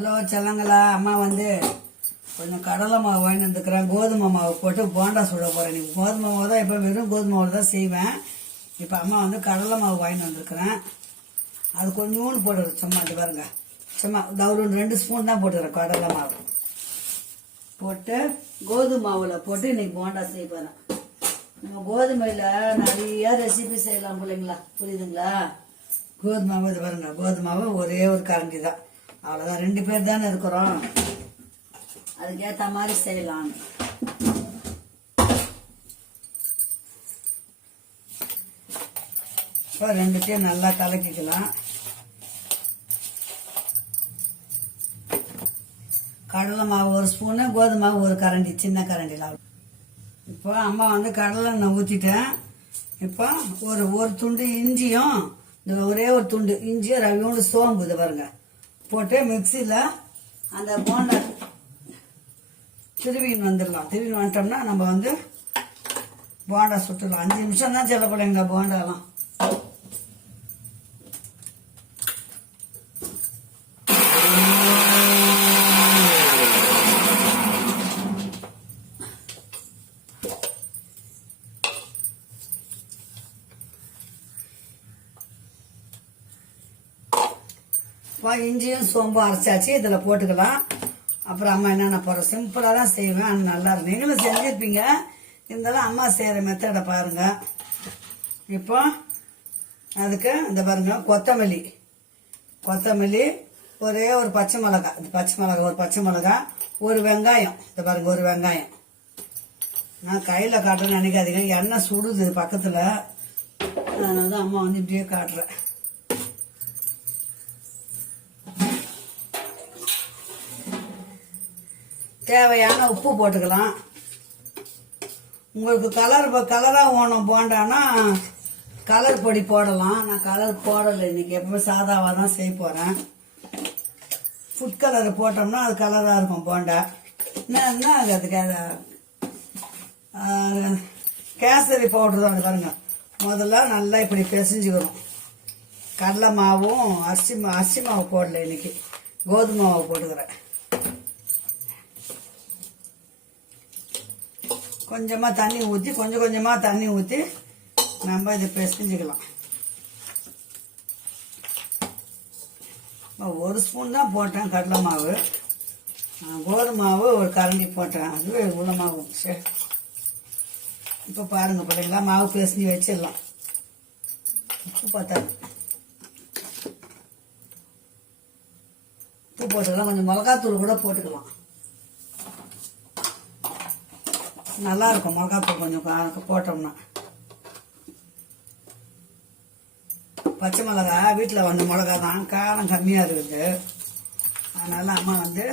Hello செல்லங்களா, அம்மா வந்து கொஞ்சம் கடலை மாவு வாங்கி வந்துக்கிறேன். கோதுமை மாவு போட்டு போண்டா சுட போகிறேன். நீ கோதுமை மாவு தான் இப்போ வெறும் கோதுமை மாவு தான் செய்வேன். இப்போ அம்மா வந்து கடலை மாவு வாங்கி வந்துருக்குறேன். அது கொஞ்சோண்டு போட்டுறேன். சும்மா இது பாருங்க, சும்மா ஒரு 2 ஸ்பூன் தான் போட்டுக்கிறேன் கடலை மாவு போட்டு கோதுமை மாவில் போட்டு இன்னைக்கு போண்டா செய்ய போகிறேன். நம்ம கோதுமையில் நிறைய ரெசிபி செய்யலாம் பிள்ளைங்களா, புரியுதுங்களா? கோதுமை மாவு இது பாருங்க, கோதுமை மாவு ஒரே ஒரு கரண்டி தான், அவ்வளோதான். 2 பேர் தானே இருக்கிறோம், அதுக்கேற்ற மாதிரி செய்யலாம். இப்போ 2த்தையும் நல்லா கலக்கிக்கலாம். கடலை மாவு 1 ஸ்பூனு, கோதுமை மாவு 1 கரண்டி, சின்ன கரண்டியில். இப்போ அம்மா வந்து கடலை எண்ணெய் ஊற்றிட்டேன். இப்போ ஒரு துண்டு இஞ்சியும், இந்த ஒரே ஒரு துண்டு இஞ்சியும் ரவியோண்டு சோம்பு இதை பாருங்க போட்டு மிக்சியில் அந்த போண்டா திருவின்னு வந்துடலாம். திருவின்னு வந்துட்டோம்னா நம்ம வந்து போண்டா சுட்டுடலாம். 5 நிமிஷம் தான் செல்லப்படைங்க போண்டாலாம். இஞ்சியும் சோம்பும் அரைச்சாச்சு, இதில் போட்டுக்கலாம். அப்புறம் அம்மா என்னென்ன போடுற சிம்பிளாக தான் செய்வேன், ஆனால் நல்லா இருக்கும். நீங்களும் செஞ்சுருப்பீங்க, இருந்தாலும் அம்மா செய்கிற மெத்தடை பாருங்க. இப்போ அதுக்கு இந்த பாருங்க, கொத்தமல்லி ஒரே ஒரு பச்சை மிளகாய், இந்த ஒரு பச்சை மிளகாய், ஒரு வெங்காயம், இந்த பாருங்க ஒரு வெங்காயம். நான் கையில் காட்டுறேன்னு நினைக்காதீங்க, எண்ணெய் சுடுது பக்கத்தில், அதனால தான் அம்மா வந்து இப்படியே காட்டுறேன். தேவையான உப்பு போட்டுக்கலாம். உங்களுக்கு கலராக வேணும் போண்டானா கலர் பொடி போடலாம். நான் கலர் போடலை இன்னைக்கு, எப்பவுமே சாதாவாக தான் செய்ய போகிறேன். ஃபுட் கலர் போட்டோம்னா அது கலராக இருக்கும் போண்டா. என்ன அதுக்கு கேசரி பவுடர் தான் பாருங்க. முதல்ல நல்லா இப்படி பிசைஞ்சுக்கணும். கடலை மாவும் அரிசி மாவு போடல இன்னைக்கு, கோதுமை மாவு போட்டுக்கிறேன். கொஞ்சமாக தண்ணி ஊற்றி கொஞ்சமாக தண்ணி ஊற்றி நம்ம இதை பிசைஞ்சுக்கலாம். 1 ஸ்பூன் தான் போட்டேன் கடலை மாவு, கோதுமை மாவு 1 கரண்டி போட்டேன். அதுவே இவ்வளோ மாவு. சரி, இப்போ பாருங்கள் பிள்ளைங்களா, மாவு பிசைஞ்சு வச்சிடலாம். உப்பு பார்த்தாங்க, உப்பு போட்டுக்கலாம். கொஞ்சம் மிளகாத்தூள் கூட போட்டுக்கலாம், நல்லா இருக்கும். மிளகாத்தூள் கொஞ்சம் போட்டோம்னா. பச்சை மிளகா வீட்டில் வந்த மிளகா தான், காரம் கம்மியாக இருக்குது. அதனால அம்மா வந்து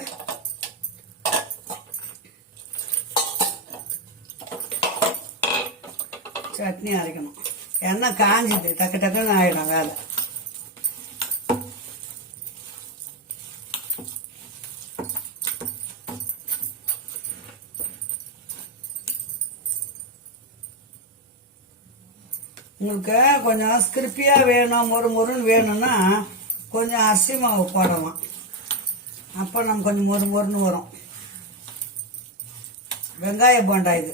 சட்னி அரைக்கணும். எண்ணெய் காஞ்சிது, டக்குன்னு ஆகிடும் வேலை. உங்களுக்கு கொஞ்சம் ஸ்கிரிப்பியாக வேணும், மொறுன்னு வேணும்னா கொஞ்சம் அரிசி மாவு போடலாம். அப்போ நம்ம கொஞ்சம் மொறுன்னு வரும். வெங்காய போண்டா இது.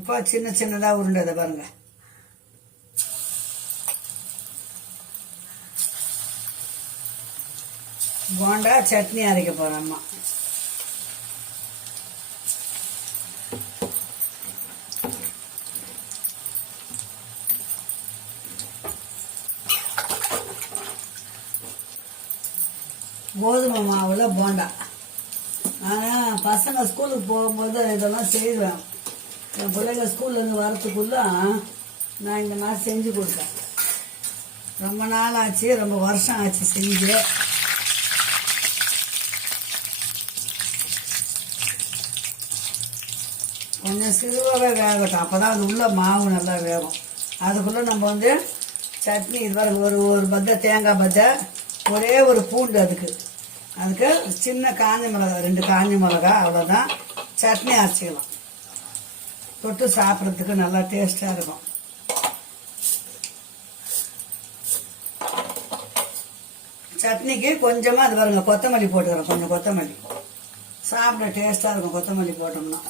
இப்போ சின்னதாக உருண்டதை பாருங்க. போண்டா சட்னி அரைக்க போகிறோம் அம்மா. கோதுமை மாவில் போண்டா. ஆனால் பசங்க ஸ்கூலுக்கு போகும்போது இதெல்லாம் செய்வேன். என் பிள்ளைங்க ஸ்கூல்லேருந்து வரத்துக்குள்ள நான் இந்த மாதிரி செஞ்சு கொடுத்தேன். ரொம்ப நாள் ஆச்சு, ரொம்ப வருஷம் ஆச்சு செஞ்சு. கொஞ்சம் சிறுவாகவே வேகட்டும், அப்போ தான் அது உள்ள மாவு நல்லா வேகும். அதுக்குள்ளே நம்ம வந்து சட்னி இது வர ஒரு பத்தை தேங்காய் பத்தை, ஒரே ஒரு பூண்டு, அதுக்கு சின்ன காஞ்ச மிளகாய் 2 காஞ்ச மிளகாய், அவ்வளோதான். சட்னி அரைச்சிக்கலாம். தொட்டு சாப்பிட்றதுக்கு நல்லா டேஸ்டாக இருக்கும். சட்னிக்கு கொஞ்சமாக அது பாருங்க கொத்தமல்லி போட்டுக்கிறோம். கொஞ்சம் கொத்தமல்லி சாப்பிட டேஸ்ட்டாக இருக்கும் கொத்தமல்லி போட்டோம்னா.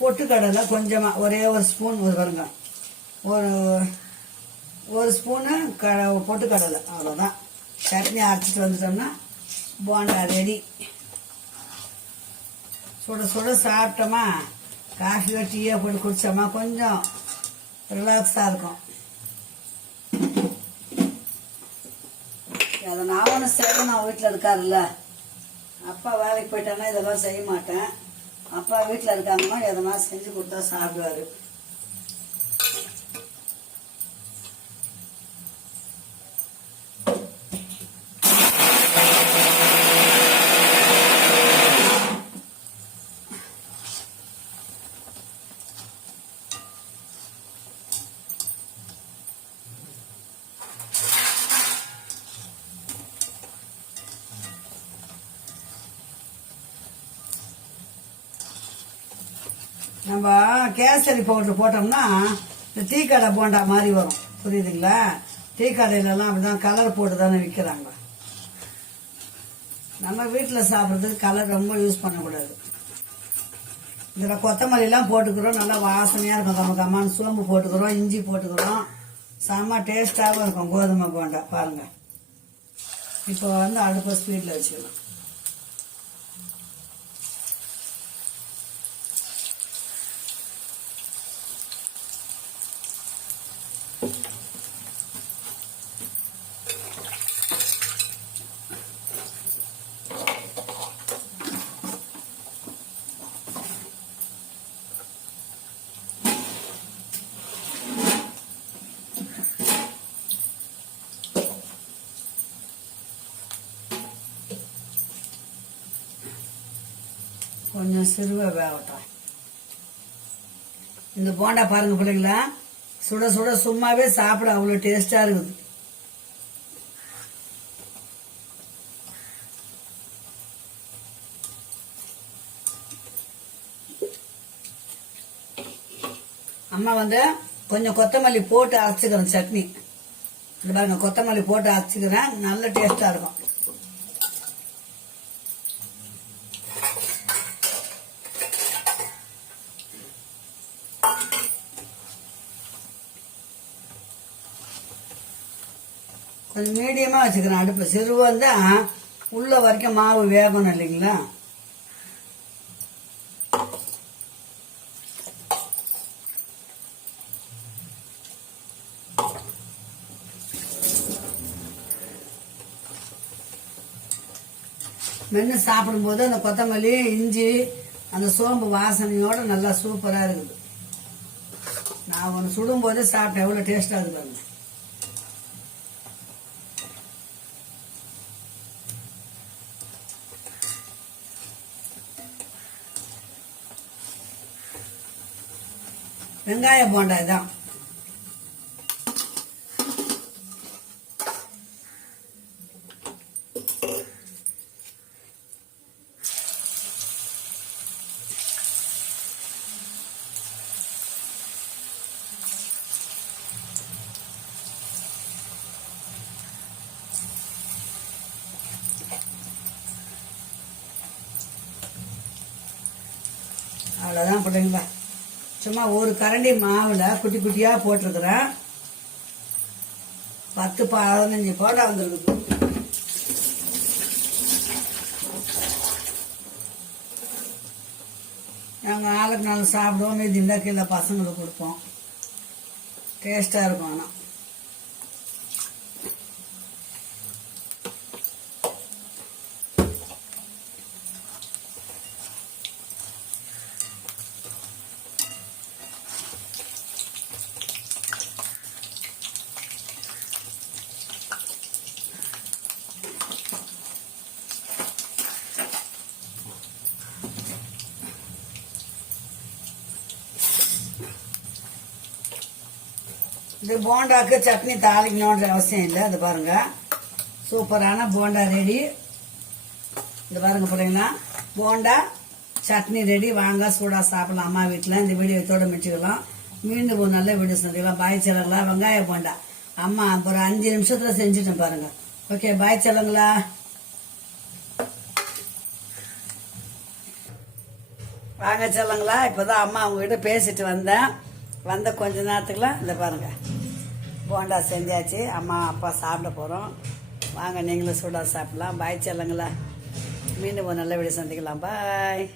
பொட்டுக்கடலை கொஞ்சமாக ஒரே ஒரு ஸ்பூன் பாருங்க, ஒரு ஸ்பூனு பொட்டுக்கடலை, அவ்வளோதான். சட்னி அரைச்சிட்டு வந்துட்டோம்னா போண்டா ரெடி. சுட சுட சாப்பிட்டோமா, காஃபியோ டீயோ போட்டு குடித்தோமா கொஞ்சம் ரிலாக்ஸாக இருக்கும். அதை நான் ஒன்று செய்யணும். நான் வீட்டில் இருக்காருல்ல, அப்பா வேலைக்கு போயிட்டானா இதெல்லாம் செய்ய மாட்டேன். அப்பா வீட்டில் இருக்காங்கன்னா எதனா செஞ்சு கொடுத்தா சாப்பிடுவாரு. நம்ம கேசரி பவுடர் போட்டோம்னா இந்த டீ கடை போண்டா மாதிரி வரும், புரியுதுங்களா? டீ கடையிலலாம் அப்படிதான் கலர் போட்டு தானே விற்கிறாங்க. நம்ம வீட்டில் சாப்பிட்றதுக்கு கலர் ரொம்ப யூஸ் பண்ணக்கூடாது. இதில் கொத்தமல்லிலாம் போட்டுக்கிறோம், நல்லா வாசனையாக இருக்கும். கம்மக்காமான்னு சோம்பு போட்டுக்கிறோம், இஞ்சி போட்டுக்கிறோம், செம்ம டேஸ்டாகவும் இருக்கும் கோதுமை போண்டா. பாருங்கள், இப்போ அடுப்பை ஸ்பீடில் வச்சுக்கலாம். கொஞ்சம் சிறுவை வேகட்டும். இந்த போண்டா பாருங்க பிள்ளைங்களா, சுட சுட சும்மாவே சாப்பிட அவ்வளோ டேஸ்டா இருக்குது. அம்மா கொஞ்சம் கொத்தமல்லி போட்டு அரைச்சிக்கிறேன் சட்னி. இந்த பாருங்க, கொத்தமல்லி போட்டு அரைச்சிக்கிறேன், நல்ல டேஸ்டா இருக்கும். கொஞ்சம் மீடியமாக வச்சுக்கிறேன் அடுப்பு. சிறுவன் தான் உள்ள வரைக்கும் மாவு வேகணும் இல்லைங்களா? மென்று சாப்பிடும்போது அந்த கொத்தமல்லி இஞ்சி அந்த சோம்பு வாசனையோட நல்லா சூப்பராக இருக்குது. நான் ஒன்று சுடும்போது சாப்பிட்டேன், எவ்வளோ டேஸ்டாக இருக்குது. வெங்காய போண்டா தான். அவ்வளோதான் பிள்ளைங்களா. சும்மா ஒரு கரண்டி மாவில் குட்டி குட்டியாக போட்டிருக்கிறேன். 10-15 போண்டா வந்துருக்குது. நாங்கள் ஆளுக்கு நாள் சாப்பிடுவோம், மீதி இந்த கீழே பசங்களுக்கு கொடுப்போம். டேஸ்டாக இருக்கும். ஆனால் இது போண்டாக்கு சட்னி தாளிக்கணுன்ற அவசியம் இல்லை. அது பாருங்க, சூப்பரான போண்டா ரெடி. இது பாருங்க பிள்ளைங்களா, போண்டா சட்னி ரெடி, வாங்க சூடாக சாப்பிடலாம் அம்மா வீட்டில். இந்த வீடியோ இதோட முடிச்சுக்கலாம். மீண்டும் ஒரு நல்ல வீடியோ சந்திக்கலாம். பாய் செல்லங்களா. வெங்காயம் போண்டா அம்மா ஒரு 5 நிமிஷத்துல செஞ்சுட்டேன் பாருங்க. ஓகே, பாய் செல்லங்களா. வாங்க செல்லங்களா. இப்போதான் அம்மா அவங்ககிட்ட பேசிட்டு வந்த கொஞ்ச நேரத்துக்குள்ள இந்த பாருங்க போண்டா செஞ்சாச்சு. அம்மா அப்பா சாப்பிட போகிறோம். வாங்க நீங்களும் சூடாக சாப்பிடலாம். பாய் செல்லங்களா. மீண்டும் ஒரு நல்ல வீடியோ சந்திக்கலாம். பாய்.